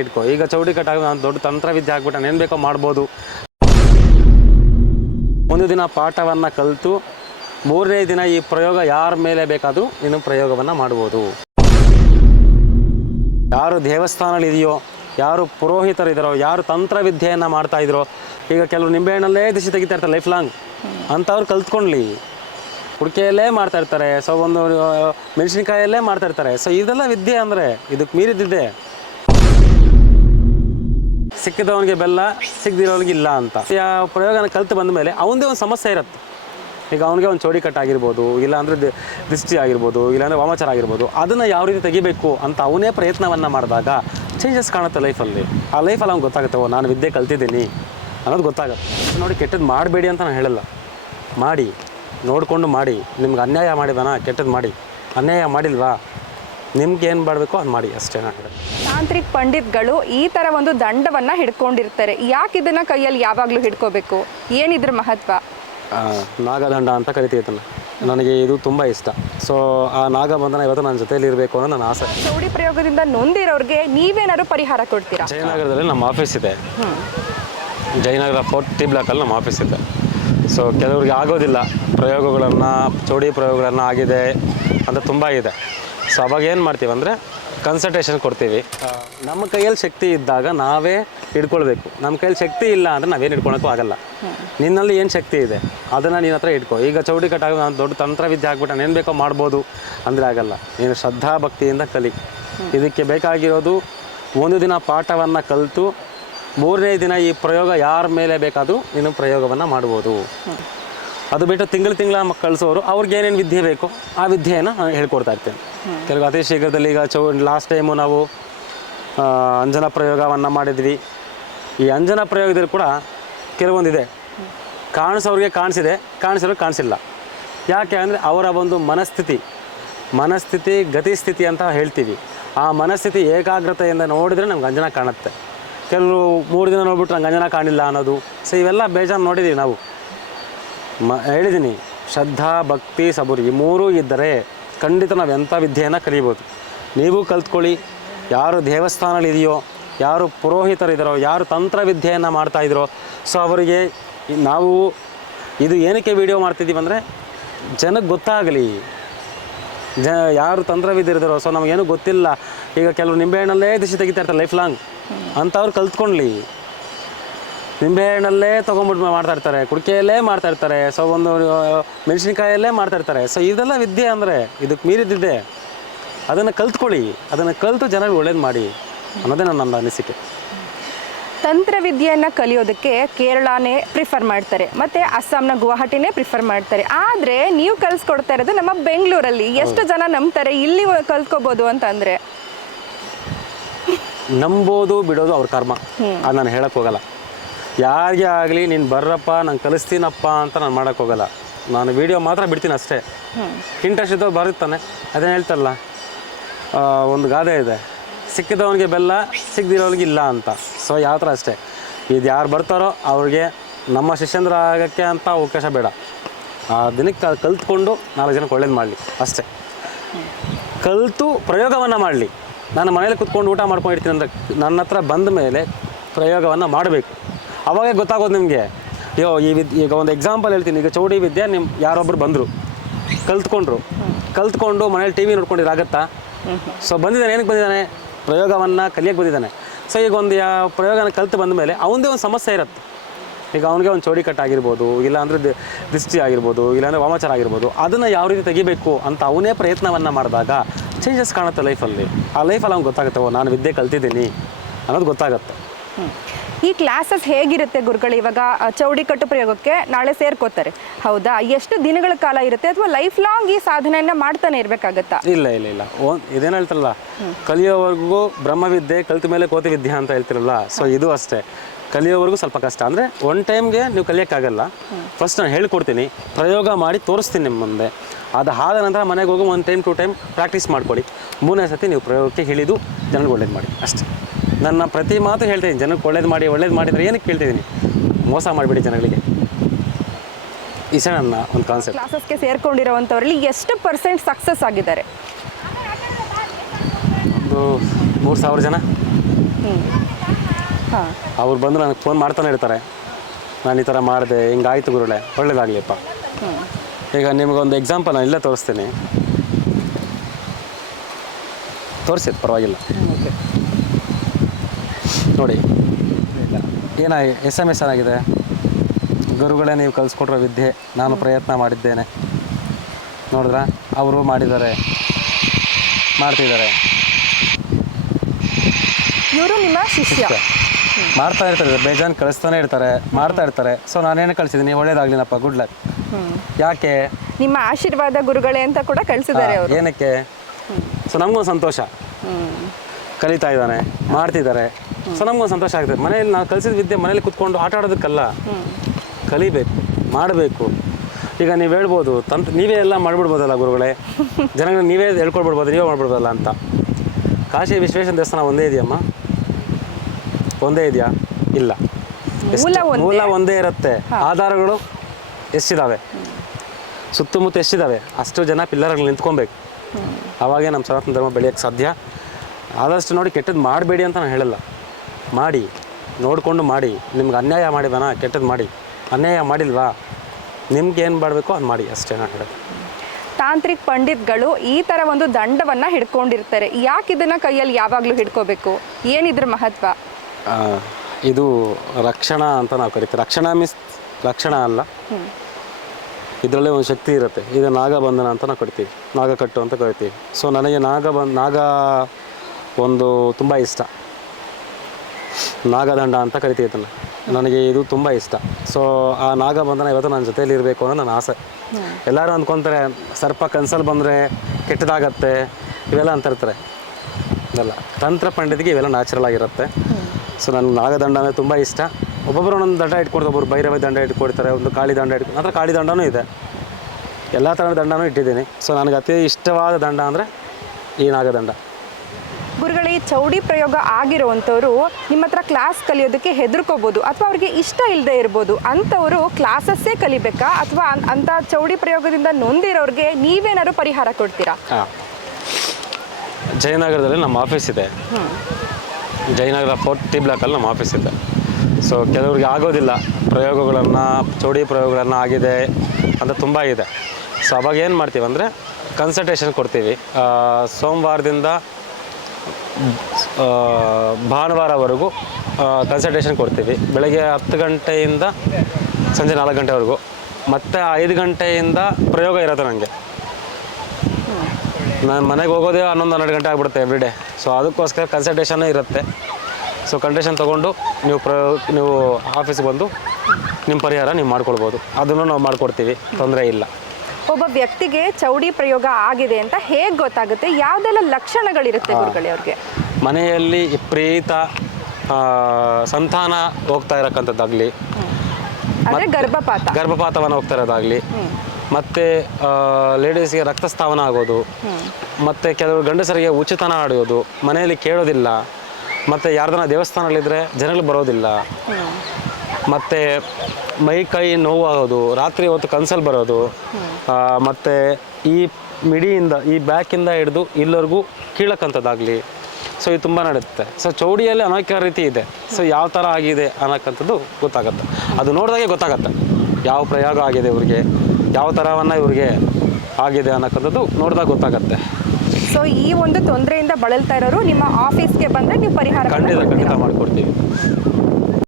ಇಟ್ಕೋ. ಈಗ ಚೌಡಿ ಕಟ್ಟಾಗ ನಾನು ದೊಡ್ಡ ತಂತ್ರವಿದ್ಯೆ ಆಗ್ಬಿಟ್ಟು, ಏನು ಬೇಕೋ ಮಾಡ್ಬೋದು. ಒಂದು ದಿನ ಪಾಠವನ್ನು ಕಲಿತು, ಮೂರನೇ ದಿನ ಈ ಪ್ರಯೋಗ ಯಾರ ಮೇಲೆ ಬೇಕಾದರೂ ನೀನು ಪ್ರಯೋಗವನ್ನು ಮಾಡ್ಬೋದು. ಯಾರು ದೇವಸ್ಥಾನಗಳಿದೆಯೋ ಯಾರು ಪುರೋಹಿತರಿದ್ದಾರೋ ಯಾರು ತಂತ್ರವಿದ್ಯೆಯನ್ನು ಮಾಡ್ತಾ ಇದ್ರೋ, ಈಗ ಕೆಲವರು ನಿಂಬೆಹಣ್ಣಲ್ಲೇ ದಿಶೆ ತೆಗಿತಾ ಇರ್ತಾರೆ ಲೈಫ್ ಲಾಂಗ್ ಅಂಥವ್ರು ಕಲ್ತ್ಕೊಳ್ಳಿ ಕುಡಿಕೆಯಲ್ಲೇ ಮಾಡ್ತಾ ಇರ್ತಾರೆ, ಸೊ ಒಂದು ಮೆಣಸಿನ್ಕಾಯಲ್ಲೇ ಮಾಡ್ತಾ ಇರ್ತಾರೆ. ಸೊ ಇದೆಲ್ಲ ವಿದ್ಯೆ ಅಂದರೆ, ಇದಕ್ಕೆ ಮೀರಿದ್ದಿದೆ ಸಿಕ್ಕಿದವನಿಗೆ ಬೆಲ್ಲ ಸಿಗದಿರೋನಿಗೆ ಇಲ್ಲ ಅಂತ. ಪ್ರಯೋಗನ ಕಲ್ತು ಬಂದ ಮೇಲೆ ಅವನದೇ ಒಂದು ಸಮಸ್ಯೆ ಇರುತ್ತೆ. ಈಗ ಅವನಿಗೆ ಒಂದು ಚೋಡಿ ಕಟ್ ಆಗಿರ್ಬೋದು ಇಲ್ಲಾಂದರೆ ದೃಷ್ಟಿ ದಿಷ್ಟಿ ಆಗಿರ್ಬೋದು ಇಲ್ಲಾಂದರೆ ವಾಮಾಚಾರ ಆಗಿರ್ಬೋದು, ಅದನ್ನು ಯಾವ ರೀತಿ ತೆಗಿಬೇಕು ಅಂತ ಅವನೇ ಪ್ರಯತ್ನವನ್ನು ಮಾಡಿದಾಗ ಚೇಂಜಸ್ ಕಾಣುತ್ತೆ ಲೈಫಲ್ಲಿ ಆ ಲೈಫಲ್ಲಿ ಅವ್ನು ಗೊತ್ತಾಗುತ್ತೆ, ಓ, ನಾನು ವಿದ್ಯೆ ಕಲ್ತಿದ್ದೀನಿ ಅನ್ನೋದು ಗೊತ್ತಾಗುತ್ತೆ. ನೋಡಿ ಕೆಟ್ಟದ್ದು ಮಾಡಬೇಡಿ ಅಂತ ನಾನು ಹೇಳಲ್ಲ. ಮಾಡಿ, ನೋಡಿಕೊಂಡು ಮಾಡಿ. ನಿಮ್ಗೆ ಅನ್ಯಾಯ ಮಾಡಿದಾನ? ಕೆಟ್ಟದ್ದು ಮಾಡಿ. ಅನ್ಯಾಯ ಮಾಡಿಲ್ವಾ? ನಿಮ್ಗೆ ಏನು ಮಾಡಬೇಕು ಅದು ಮಾಡಿ ಅಷ್ಟೇ ತಾಂತ್ರಿಕ್ ಪಂಡಿತ್ಗಳು ಈ ಥರ ಒಂದು ದಂಡವನ್ನು ಹಿಡ್ಕೊಂಡಿರ್ತಾರೆ. ಯಾಕೆ ಇದನ್ನು ಕೈಯಲ್ಲಿ ಯಾವಾಗಲೂ ಹಿಡ್ಕೋಬೇಕು? ಏನಿದ್ರ ಮಹತ್ವ? ನಾಗದಂಡ ಅಂತ ಕರಿತೀವಿ ಇದನ್ನು. ನನಗೆ ಇದು ತುಂಬ ಇಷ್ಟ. ಸೊ ಆ ನಾಗಬಂಧನ ಇವತ್ತು ನನ್ನ ಜೊತೆಯಲ್ಲಿ ಇರಬೇಕು ಅನ್ನೋ ನನ್ನ ಆಸೆ. ಚೌಡಿ ಪ್ರಯೋಗದಿಂದ ನೊಂದಿರೋರಿಗೆ ನೀವೇನಾದ್ರು ಪರಿಹಾರ ಕೊಡ್ತೀರಾ? ಜಯನಗರದಲ್ಲಿ ನಮ್ಮ ಆಫೀಸ್ ಇದೆ. ಜಯನಗರ ಫೋರ್ಟಿ ಬ್ಲಾಕಲ್ಲಿ ನಮ್ಮ ಆಫೀಸ್ ಇದೆ. ಸೊ ಕೆಲವ್ರಿಗೆ ಆಗೋದಿಲ್ಲ. ಪ್ರಯೋಗಗಳನ್ನು ಚೌಡಿ ಪ್ರಯೋಗಗಳನ್ನು ಆಗಿದೆ ಅಂತ ತುಂಬ ಇದೆ. ಸೊ ಅವಾಗ ಏನು ಮಾಡ್ತೀವಿ ಅಂದರೆ ಕನ್ಸಲ್ಟೇಷನ್ ಕೊಡ್ತೀವಿ. ನಮ್ಮ ಕೈಯಲ್ಲಿ ಶಕ್ತಿ ಇದ್ದಾಗ ನಾವೇ ಹಿಡ್ಕೊಳ್ಬೇಕು. ನಮ್ಮ ಕೈಯಲ್ಲಿ ಶಕ್ತಿ ಇಲ್ಲ ಅಂದರೆ ನಾವೇನು ಹಿಡ್ಕೊಳಕ್ಕೂ ಆಗಲ್ಲ. ನಿನ್ನಲ್ಲಿ ಏನು ಶಕ್ತಿ ಇದೆ? ಅದನ್ನು ನಿನ್ನ ಹತ್ರ ಇಟ್ಕೋ. ಈಗ ಚೌಡಿ ಕಟ್ಟಾಗ ನಾನು ದೊಡ್ಡ ತಂತ್ರವಿದ್ಯೆ ಆಗ್ಬಿಟ್ಟು ನಾನು ಏನು ಬೇಕೋ ಮಾಡ್ಬೋದು ಅಂದರೆ ಆಗಲ್ಲ. ನೀನು ಶ್ರದ್ಧಾ ಭಕ್ತಿಯಿಂದ ಕಲಿ. ಇದಕ್ಕೆ ಬೇಕಾಗಿರೋದು ಒಂದು ದಿನ ಪಾಠವನ್ನು ಕಲಿತು ಮೂರನೇ ದಿನ ಈ ಪ್ರಯೋಗ ಯಾರ ಮೇಲೆ ಬೇಕಾದರೂ ನೀನು ಪ್ರಯೋಗವನ್ನು ಮಾಡ್ಬೋದು. ಅದು ಬಿಟ್ಟು ತಿಂಗಳು ತಿಂಗಳ ಕಳಿಸೋರು ಅವ್ರಿಗೆ ಏನೇನು ವಿದ್ಯೆ ಬೇಕೋ ಆ ವಿದ್ಯೆಯನ್ನು ನಾನು ಹೇಳ್ಕೊಡ್ತಾ ಇರ್ತೇನೆ. ಕೆಲವು ಅತಿ ಶೀಘ್ರದಲ್ಲಿ ಈಗ ಚೌ ಲಾಸ್ಟ್ ಟೈಮು ನಾವು ಅಂಜನ ಪ್ರಯೋಗವನ್ನು ಮಾಡಿದ್ವಿ. ಈ ಅಂಜನ ಪ್ರಯೋಗದಲ್ಲಿ ಕೂಡ ಕೆಲವೊಂದಿದೆ. ಕಾಣಿಸೋರಿಗೆ ಕಾಣಿಸಿದೆ, ಕಾಣಿಸೋರಿಗೆ ಕಾಣಿಸಿಲ್ಲ. ಯಾಕೆ ಅಂದರೆ ಅವರ ಒಂದು ಮನಸ್ಥಿತಿ ಮನಸ್ಥಿತಿ ಗತಿಸ್ಥಿತಿ ಅಂತ ಹೇಳ್ತೀವಿ. ಆ ಮನಸ್ಥಿತಿ ಏಕಾಗ್ರತೆಯಿಂದ ನೋಡಿದರೆ ನಮ್ಗೆ ಅಂಜನ ಕಾಣುತ್ತೆ. ಕೆಲವರು ಮೂರು ದಿನ ನೋಡ್ಬಿಟ್ಟು ನಂಗೆ ಅಂಜನ ಕಾಣಿಲ್ಲ ಅನ್ನೋದು. ಸೊ ಇವೆಲ್ಲ ಬೇಜಾರು ನೋಡಿದ್ದೀವಿ ನಾವು. ಮ ಹೇಳಿದ್ದೀನಿ ಶ್ರದ್ಧಾ, ಭಕ್ತಿ, ಸಬುರಿ ಈ ಮೂರೂ ಇದ್ದರೆ ಖಂಡಿತ ನಾವು ಎಂಥ ವಿದ್ಯೆಯನ್ನು ಕಲಿಬೋದು. ನೀವು ಕಲ್ತ್ಕೊಳ್ಳಿ, ಯಾರು ದೇವಸ್ಥಾನಗಳಿದೆಯೋ ಯಾರು ಪುರೋಹಿತರಿದ್ದಾರೋ, ಯಾರು ತಂತ್ರವಿದ್ಯೆಯನ್ನು ಮಾಡ್ತಾ ಇದ್ರೋ, ಸೊ ಅವರಿಗೆ ನಾವು ಇದು ಏನಕ್ಕೆ ವಿಡಿಯೋ ಮಾಡ್ತಿದ್ದೀವಿ ಅಂದರೆ ಜನಕ್ಕೆ ಗೊತ್ತಾಗಲಿ. ಜ ಯಾರು ತಂತ್ರವಿದ್ದಿರಿದಾರೋ ಸೊ ನಮಗೇನು ಗೊತ್ತಿಲ್ಲ. ಈಗ ಕೆಲವರು ನಿಂಬೆಹಣ್ಣಲ್ಲೇ ದಿಶೆ ತೆಗಿತಾ ಇರ್ತಾರೆ ಲೈಫ್ ಲಾಂಗ್ ಅಂಥವ್ರು ಕಲ್ತ್ಕೊಳ್ಳಿ ನಿಂಬೆಹಣ್ಣಲ್ಲೇ ತೊಗೊಂಬಿಟ್ಟು ಮಾಡ್ತಾ ಇರ್ತಾರೆ ಕುಡಿಕೆಯಲ್ಲೇ ಮಾಡ್ತಾ ಇರ್ತಾರೆ ಸೊ ಒಂದು ಮೆಣಸಿನಕಾಯಲ್ಲೇ ಮಾಡ್ತಾ ಇರ್ತಾರೆ. ಸೊ ಇದೆಲ್ಲ ವಿದ್ಯೆ ಅಂದರೆ ಇದಕ್ಕೆ ಮೀರಿದ್ದಿದೆ ಅದನ್ನು ಕಲ್ತ್ಕೊಳ್ಳಿ ಅದನ್ನು ಕಲಿತು ಜನರಿಗೆ ಒಳ್ಳೇದು ಮಾಡಿ ಅನ್ನೋದೇ ನನ್ನ ಅನಿಸಿಕೆ. ತಂತ್ರವಿದ್ಯೆಯನ್ನು ಕಲಿಯೋದಕ್ಕೆ ಕೇರಳನೇ ಪ್ರಿಫರ್ ಮಾಡ್ತಾರೆ ಮತ್ತು ಅಸ್ಸಾಂನ ಗುವಾಹಟಿನೇ ಪ್ರಿಫರ್ ಮಾಡ್ತಾರೆ. ಆದರೆ ನೀವು ಕಲ್ಸ್ಕೊಡ್ತಾ ಇರೋದು ನಮ್ಮ ಬೆಂಗಳೂರಲ್ಲಿ. ಎಷ್ಟು ಜನ ನಂಬ್ತಾರೆ ಇಲ್ಲಿ ಕಲ್ತ್ಕೋಬೋದು ಅಂತಂದರೆ ನಂಬೋದು ಬಿಡೋದು ಅವ್ರ ಕರ್ಮ. ಅದು ನಾನು ಹೇಳಕ್ಕೆ ಹೋಗಲ್ಲ. ಯಾರಿಗೆ ಆಗಲಿ ನೀನು ಬರ್ರಪ್ಪ ನಾನು ಕಲಿಸ್ತೀನಪ್ಪ ಅಂತ ನಾನು ಮಾಡೋಕ್ಕೆ ಹೋಗಲ್ಲ. ನಾನು ವಿಡಿಯೋ ಮಾತ್ರ ಬಿಡ್ತೀನಿ ಅಷ್ಟೇ. ಇಂಟ್ರೆಸ್ಟ್ ಇದ್ದವ್ರು ಬರುತ್ತಾನೆ ಅದೇನು ಹೇಳ್ತಾರಲ್ಲ ಒಂದು ಗಾದೆ ಇದೆ. ಸಿಕ್ಕಿದವನಿಗೆ ಬೆಲ್ಲ ಸಿಕ್ಕದಿರೋನಿಗೆ ಇಲ್ಲ ಅಂತ. ಸೊ ಯಾವ ಥರ ಅಷ್ಟೇ. ಇದು ಯಾರು ಬರ್ತಾರೋ ಅವ್ರಿಗೆ ನಮ್ಮ ಶಿಷ್ಯಂದ್ರ ಆಗೋಕ್ಕೆ ಅಂತ ಅವಕಾಶ ಬೇಡ. ಆ ದಿನಕ್ಕೆ ಕಲ್- ಕಲ್ತ್ಕೊಂಡು ನಾಲ್ಕು ಜನಕ್ಕೆ ಒಳ್ಳೇದು ಮಾಡಲಿ ಅಷ್ಟೇ. ಕಲಿತು ಪ್ರಯೋಗವನ್ನು ಮಾಡಲಿ. ನಾನು ಮನೇಲಿ ಕುತ್ಕೊಂಡು ಊಟ ಮಾಡ್ಕೊಂಡಿರ್ತೀನಿ ಅಂದರೆ ನನ್ನ ಹತ್ರ ಬಂದ ಮೇಲೆ ಪ್ರಯೋಗವನ್ನು ಮಾಡಬೇಕು. ಅವಾಗೇ ಗೊತ್ತಾಗೋದು ನಿಮಗೆ. ಅಯ್ಯೋ, ಈ ವಿದ್, ಈಗ ಒಂದು ಎಕ್ಸಾಂಪಲ್ ಹೇಳ್ತೀನಿ. ಈಗ ಚೌಡಿ ವಿದ್ಯೆ ನಿಮ್ಮ ಯಾರೊಬ್ಬರು ಬಂದರು. ಕಲ್ತ್ಕೊಂಡ್ರು. ಕಲ್ತ್ಕೊಂಡು ಮನೇಲಿ ಟಿ ವಿ ನೋಡ್ಕೊಂಡಿದ್ರೆ ಆಗತ್ತಾ? ಸೊ ಬಂದಿದ್ದಾನೆ, ಏನಕ್ಕೆ ಬಂದಿದ್ದಾನೆ? ಪ್ರಯೋಗವನ್ನು ಕಲಿಯಕ್ಕೆ ಬಂದಿದ್ದಾನೆ. ಸೊ ಈಗ ಒಂದು ಯಾ, ಪ್ರಯೋಗನ ಕಲ್ತು ಬಂದ ಮೇಲೆ ಅವನದೇ ಒಂದು ಸಮಸ್ಯೆ ಇರುತ್ತೆ. ಈಗ ಅವನಿಗೆ ಒಂದು ಚೌಡಿ ಕಟ್ ಆಗಿರ್ಬೋದು, ಇಲ್ಲಾಂದರೆ ದೃಷ್ಟಿ ಆಗಿರ್ಬೋದು, ಇಲ್ಲಾಂದರೆ ವಾಮಾಚಾರ ಆಗಿರ್ಬೋದು, ಅದನ್ನು ಯಾವ ರೀತಿ ತೆಗಿಬೇಕು ಅಂತ ಅವನೇ ಪ್ರಯತ್ನವನ್ನು ಮಾಡಿದಾಗ ಚೇಂಜಸ್ ಕಾಣುತ್ತೆ ಲೈಫಲ್ಲಿ ಆ ಲೈಫಲ್ಲಿ ಅವ್ನು ಗೊತ್ತಾಗುತ್ತೆ ಓ ನಾನು ವಿದ್ಯೆ ಕಲ್ತಿದ್ದೀನಿ ಅನ್ನೋದು ಗೊತ್ತಾಗುತ್ತೆ. ಈ ಕ್ಲಾಸಸ್ ಹೇಗಿರುತ್ತೆ ಗುರುಗಳು? ಇವಾಗ ಅ, ಚೌಡಿ ಕಟ್ಟು ಪ್ರಯೋಗಕ್ಕೆ ನಾಳೆ ಸೇರ್ಕೋತಾರೆ. ಹೌದಾ? ಎಷ್ಟು ದಿನಗಳ ಕಾಲ ಇರುತ್ತೆ? ಅಥವಾ ಲೈಫ್ ಲಾಂಗ್ ಈ ಸಾಧನೆಯನ್ನ ಮಾಡ್ತಾನೆ ಇರ್ಬೇಕಾಗತ್ತಾ? ಇಲ್ಲ ಇಲ್ಲ ಇಲ್ಲ. ಒಂದು ಇದೇನು ಹೇಳ್ತಾರಲ್ಲ? ಕಲಿಯೋವರೆಗೂ ಬ್ರಹ್ಮವಿದ್ಯೆ ಕಲಿತ ಮೇಲೆ ಕೋತಿ ವಿದ್ಯೆ ಅಂತ ಹೇಳ್ತಿರಲ್ಲ? ಸೊ ಇದು ಅಷ್ಟೇ. ಕಲಿಯೋವರೆಗೂ ಸ್ವಲ್ಪ ಕಷ್ಟ. ಅಂದರೆ ಒನ್ ಟೈಮ್ಗೆ ನೀವು ಕಲಿಯೋಕ್ಕಾಗಲ್ಲ. ಫಸ್ಟ್ ನಾನು ಹೇಳ್ಕೊಡ್ತೀನಿ. ಪ್ರಯೋಗ ಮಾಡಿ ತೋರಿಸ್ತೀನಿ ನಿಮ್ಮ ಮುಂದೆ. ಅದು ಆದ ನಂತರ ಮನೆಗೆ ಹೋಗಿ ಒಂದು ಟೈಮ್ ಟು ಟೈಮ್ ಪ್ರಾಕ್ಟೀಸ್ ಮಾಡ್ಕೊಳ್ಳಿ. ಮೂರನೇ ಸತಿ ನೀವು ಪ್ರಯೋಗಕ್ಕೆ ಹೇಳಿದ್ದು ಜನಗಳು ಒಳ್ಳೇದು ಮಾಡಿ. ಅಷ್ಟೇ. ನನ್ನ ಪ್ರತಿ ಮಾತು ಹೇಳ್ತೀನಿ ಜನಕ್ಕೆ ಒಳ್ಳೇದು ಮಾಡಿ ಒಳ್ಳೇದು ಮಾಡಿದರೆ ಏನಕ್ಕೆ ಕೇಳ್ತಿದ್ದೀನಿ ಮೋಸ ಮಾಡಿಬಿಡಿ ಜನಗಳಿಗೆ. ಇಸೆ ನನ್ನ ಒಂದು ಕಾನ್ಸೆಪ್ಟ್ ಕ್ಲಾಸಸ್ಗೆ ಸೇರ್ಕೊಂಡಿರೋವಂಥವ್ರಲ್ಲಿ ಎಷ್ಟು ಪರ್ಸೆಂಟ್ ಸಕ್ಸಸ್ ಆಗಿದ್ದಾರೆ? ಒಂದು ಮೂರು ಸಾವಿರ ಜನ. ಅವ್ರು ಬಂದು ನನಗೆ ಫೋನ್ ಮಾಡ್ತಾನೆ ಇರ್ತಾರೆ. ನಾನು ಈ ಥರ ಮಾಡಿದೆ ಹಿಂಗಾಯ್ತು ಗುರುಳೆ ಒಳ್ಳೇದಾಗಲಿಪ್ಪ. ಈಗ ನಿಮಗೊಂದು ಎಕ್ಸಾಂಪಲ್ ನಾನು ಇಲ್ಲೇ ತೋರಿಸ್ತೀನಿ. ತೋರಿಸಿ ಪರವಾಗಿಲ್ಲ. ನೋಡಿ. ಏನ ಎಸ್ ಎಂ ಎಸ್ ಏನಾಗಿದೆ ಗುರುಗಳೇ ನೀವು ಕಲಿಸ್ಕೊಟ್ರೋ ವಿದ್ಯೆ ನಾನು ಪ್ರಯತ್ನ ಮಾಡಿದ್ದೇನೆ. ನೋಡಿದ್ರಾ? ಅವರು ಮಾಡಿದ್ದಾರೆ. ಮಾಡ್ತಿದ್ದಾರೆ. ಇವರು ನಿಮ್ಮ ಶಿಷ್ಯ. ಮಾಡ್ತಾ ಇರ್ತಾರೆ ಬೇಜಾನ್ ಕಳಿಸ್ತಾನೆ ಇರ್ತಾರೆ ಮಾಡ್ತಾ ಇರ್ತಾರೆ. ಸೊ ನಾನೇನು ಕಳಿಸಿದ್ದೀನಿ? ಒಳ್ಳೇದಾಗ್ಲಿನಪ್ಪ ಗುಡ್ ಲಕ್ ಯಾಕೆ? ನಿಮ್ಮ ಆಶೀರ್ವಾದ ಗುರುಗಳೇ ಅಂತ ಕೂಡ ಕಳಿಸಿದ್ದಾರೆ ಅವರು. ಏನಕ್ಕೆ? ಸೊ ನಮಗೂ ಸಂತೋಷ. ಕಲಿತಾ ಇದ್ದಾನೆ ಮಾಡ್ತಿದ್ದಾರೆ. ಸೊ ನಮಗೊಂದು ಸಂತೋಷ ಆಗ್ತದೆ ಮನೆಯಲ್ಲಿ ನಾವು ಕಲಿಸಿದ ವಿದ್ಯೆ ಮನೇಲಿ ಕುತ್ಕೊಂಡು ಆಟ ಆಡೋದಕ್ಕಲ್ಲ. ಕಲಿಬೇಕು ಮಾಡಬೇಕು. ಈಗ ನೀವು ಹೇಳ್ಬೋದು ತಂತ್ರ ನೀವೇ ಎಲ್ಲ ಮಾಡಿಬಿಡ್ಬೋದಲ್ಲ ಗುರುಗಳೇ? ಜನಗಳು ನೀವೇ ಹೇಳ್ಕೊಳ್ಬಿಡ್ಬೋದು ನೀವೇ ಮಾಡ್ಬಿಡ್ಬೋದಲ್ಲ ಅಂತ. ಕಾಶಿ ವಿಶ್ವೇಶ್ವರ ದೇವಸ್ಥಾನ ಒಂದೇ ಇದೆಯಮ್ಮ? ಒಂದೇ ಇದೆಯಾ? ಇಲ್ಲ. ಮೂಲ ಒಂದೇ. ಇರುತ್ತೆ. ಆಧಾರಗಳು ಎಷ್ಟಿದಾವೆ? ಸುತ್ತಮುತ್ತ ಎಷ್ಟಿದಾವೆ? ಅಷ್ಟು ಜನ ಪಿಲ್ಲರ್ಗಳು ನಿಂತ್ಕೊಬೇಕು. ಅವಾಗೇ ನಮ್ಮ ಸನಾತನ ಧರ್ಮ ಬೆಳೆಯೋಕ್ಕೆ ಸಾಧ್ಯ. ಆದಷ್ಟು ನೋಡಿ ಕೆಟ್ಟದ್ದು ಮಾಡಬೇಡಿ ಅಂತ ನಾನು ಹೇಳಲ್ಲ. ಮಾಡಿ ನೋಡಿಕೊಂಡು ಮಾಡಿ ನಿಮ್ಗೆ ಅನ್ಯಾಯ ಮಾಡಿದಾನ ಕೆಟ್ಟದ್ದು ಮಾಡಿ. ಅನ್ಯಾಯ ಮಾಡಿಲ್ವಾ? ನಿಮ್ಗೆ ಏನು ಮಾಡಬೇಕು ಅದು ಮಾಡಿ ಅಷ್ಟೇ ನಾನು ಹೇಳೋದು. ತಾಂತ್ರಿಕ್ ಪಂಡಿತ್ಗಳು ಈ ಥರ ಒಂದು ದಂಡವನ್ನು ಹಿಡ್ಕೊಂಡಿರ್ತಾರೆ. ಯಾಕೆ ಇದನ್ನು ಕೈಯಲ್ಲಿ ಯಾವಾಗಲೂ ಹಿಡ್ಕೋಬೇಕು? ಏನಿದ್ರ ಮಹತ್ವ? ಆ, ಇದು ರಕ್ಷಣಾ ಅಂತ ನಾವು ಕರಿತೀವಿ. ರಕ್ಷಣಾ ಮೀನ್ಸ್ ರಕ್ಷಣಾ ಅಲ್ಲ. ಇದರಲ್ಲೇ ಒಂದು ಶಕ್ತಿ ಇರುತ್ತೆ. ಇದು ನಾಗಬಂಧನ ಅಂತ ನಾವು ಕರಿತೀವಿ. ನಾಗಕಟ್ಟು ಅಂತ ಕರಿತೀವಿ. ಸೊ ನನಗೆ ನಾಗ ನಾಗ ಒಂದು ತುಂಬ ಇಷ್ಟ. ನಾಗದಂಡ ಅಂತ ಕರಿತೀವಿ ಇದನ್ನು ನನಗೆ ಇದು ತುಂಬ ಇಷ್ಟ. ಸೊ ಆ ನಾಗಬಂಧನ ಇವತ್ತು ನನ್ನ ಜೊತೆಯಲ್ಲಿ ಇರಬೇಕು ಅನ್ನೋ ನನ್ನ ಆಸೆ. ಎಲ್ಲರೂ ಅಂದ್ಕೊತಾರೆ, ಸರ್ಪ ಕನ್ಸಲ್ಲಿ ಬಂದರೆ ಕೆಟ್ಟದಾಗತ್ತೆ, ಇವೆಲ್ಲ ಅಂತ ಇದೆಲ್ಲ ತಂತ್ರ ಪಂಡಿತಿಗೆ ಇವೆಲ್ಲ ನ್ಯಾಚುರಲ್ ಆಗಿರುತ್ತೆ. ಸೊ ನನಗೆ ನಾಗದಂಡ ಅಂದರೆ ತುಂಬ ಇಷ್ಟ. ಒಬ್ಬೊಬ್ಬರು ಒಂದೊಂದು ದಂಡ ಇಟ್ಕೊಡ್ತಾರೆ ಒಬ್ಬರು ಭೈರವ ದಂಡ ಇಟ್ಕೊಡ್ತಾರೆ, ಒಂದು ಕಾಳಿ ದಂಡ ಇಟ್ಕೊ ಅಂದರೆ ಕಾಳಿ ದಂಡನೂ ಇದೆ. ಎಲ್ಲ ಥರದ ದಂಡನೂ ಇಟ್ಟಿದ್ದೀನಿ. ಸೊ ನನಗೆ ಅತಿ ಇಷ್ಟವಾದ ದಂಡ ಅಂದರೆ ಈ ನಾಗದಂಡ. ಗುರುಗಳೇ ಈ ಚೌಡಿ ಪ್ರಯೋಗ ಆಗಿರುವಂಥವ್ರು ನಿಮ್ಮ ಹತ್ರ ಕ್ಲಾಸ್ ಕಲಿಯೋದಕ್ಕೆ ಹೆದರ್ಕೋಬೋದು ಅಥವಾ ಅವ್ರಿಗೆ ಇಷ್ಟ ಇಲ್ಲದೆ ಇರ್ಬೋದು ಅಂಥವರು ಕ್ಲಾಸಸ್ಸೇ ಕಲಿಬೇಕಾ? ಅಥವಾ ಅಂಥ ಚೌಡಿ ಪ್ರಯೋಗದಿಂದ ನೊಂದಿರೋರಿಗೆ ನೀವೇನಾದ್ರು ಪರಿಹಾರ ಕೊಡ್ತೀರಾ? ಹಾಂ. ಜಯನಗರದಲ್ಲಿ ನಮ್ಮ ಆಫೀಸ್ ಇದೆ. ಜಯನಗರ ಫೋರ್ಟ್ ಟಿ ಬ್ಲಾಕಲ್ಲಿ ನಮ್ಮ ಆಫೀಸ್ ಇದೆ. ಸೊ ಕೆಲವ್ರಿಗೆ ಆಗೋದಿಲ್ಲ. ಪ್ರಯೋಗಗಳನ್ನು ಚೌಡಿ ಪ್ರಯೋಗಗಳನ್ನು ಆಗಿದೆ ಅಂತ ತುಂಬ ಇದೆ. ಸೊ ಅವಾಗ ಏನು ಮಾಡ್ತೀವಿ ಅಂದರೆ ಕನ್ಸಲ್ಟೇಷನ್ ಕೊಡ್ತೀವಿ. ಸೋಮವಾರದಿಂದ ಭಾನುವಾರವರೆಗೂ ಕನ್ಸಲ್ಟೇಷನ್ ಕೊಡ್ತೀವಿ. ಬೆಳಗ್ಗೆ ಹತ್ತು ಗಂಟೆಯಿಂದ ಸಂಜೆ ನಾಲ್ಕು ಗಂಟೆವರೆಗೂ. ಮತ್ತು ಐದು ಗಂಟೆಯಿಂದ ಪ್ರಯೋಗ ಇರುತ್ತೆ ನನಗೆ ನಾನು ಮನೆಗೆ ಹೋಗೋದೇ ಹನ್ನೊಂದು, ಹನ್ನೆರಡು ಗಂಟೆ ಆಗ್ಬಿಡುತ್ತೆ ಎವ್ರಿ ಡೇ ಸೊ ಅದಕ್ಕೋಸ್ಕರ ಕನ್ಸಲ್ಟೇಷನ್ ಇರುತ್ತೆ. ಸೊ ಕಂಡೀಷನ್ ತೊಗೊಂಡು ನೀವು ಪ್ರ ನೀವು ಆಫೀಸ್ಗೆ ಬಂದು ನಿಮ್ಮ ಪರಿಹಾರ ನೀವು ಮಾಡ್ಕೊಳ್ಬೋದು. ಅದನ್ನು ನಾವು ಮಾಡಿಕೊಡ್ತೀವಿ. ತೊಂದರೆ ಇಲ್ಲ. ಒಬ್ಬ ವ್ಯಕ್ತಿಗೆ ಚೌಡಿ ಪ್ರಯೋಗ ಆಗಿದೆ ಅಂತ ಹೇಗೆ ಗೊತ್ತಾಗುತ್ತೆ? ಯಾವುದೆಲ್ಲ ಲಕ್ಷಣಗಳಿರುತ್ತೆ ಗುರುಗಳೇ ಅವ್ರಿಗೆ? ಮನೆಯಲ್ಲಿ ಪ್ರೀತ ಸಂತಾನ ಹೋಗ್ತಾ ಇರಕ್ಕಂಥದ್ದಾಗಲಿ ಅಂದರೆ ಗರ್ಭಪಾತ. ಗರ್ಭಪಾತವನ್ನು ಹೋಗ್ತಾ ಇರೋದಾಗಲಿ ಮತ್ತು ಲೇಡೀಸ್ಗೆ ರಕ್ತಸ್ಥಾವನ ಆಗೋದು ಮತ್ತು ಕೆಲವರು ಗಂಡಸರಿಗೆ ಉಚಿತನ ಆಡೋದು ಮನೆಯಲ್ಲಿ ಕೇಳೋದಿಲ್ಲ ಮತ್ತು ಯಾರ್ದನ ದೇವಸ್ಥಾನಗಳಿದ್ರೆ ಜನಗಳು ಬರೋದಿಲ್ಲ. ಮತ್ತು ಮೈ ಕೈ ನೋವು ಆಗೋದು ರಾತ್ರಿ ಹೊತ್ತು ಕನ್ಸಲ್ಲಿ ಬರೋದು ಮತ್ತು ಈ ಮಿಡಿಯಿಂದ ಈ ಬ್ಯಾಕಿಂದ ಹಿಡಿದು ಇಲ್ಲರಿಗೂ ಕೀಳಕ್ಕಂಥದ್ದಾಗಲಿ. ಸೊ ಇದು ತುಂಬ ನಡೆಯುತ್ತೆ. ಸೊ ಚೌಡಿಯಲ್ಲಿ ಅನೇಕ ರೀತಿ ಇದೆ. ಸೊ ಯಾವ ಥರ ಆಗಿದೆ ಅನ್ನೋಕ್ಕಂಥದ್ದು ಗೊತ್ತಾಗುತ್ತೆ. ಅದು ನೋಡಿದಾಗೆ ಗೊತ್ತಾಗುತ್ತೆ. ಯಾವ ಪ್ರಯೋಗ ಆಗಿದೆ ಇವ್ರಿಗೆ? ಯಾವ ಥರವನ್ನು ಇವ್ರಿಗೆ ಆಗಿದೆ ಅನ್ನೋಕ್ಕಂಥದ್ದು ನೋಡಿದಾಗ ಗೊತ್ತಾಗುತ್ತೆ. ಸೊ ಈ ಒಂದು ತೊಂದರೆಯಿಂದ ಬಳಲ್ತಾ ಇರೋರು ನಿಮ್ಮ ಆಫೀಸ್ಗೆ ಬಂದರೆ ನೀವು ಪರಿಹಾರ ಖಂಡಿತ ಖಂಡಿತ ಮಾಡಿಕೊಡ್ತೀವಿ.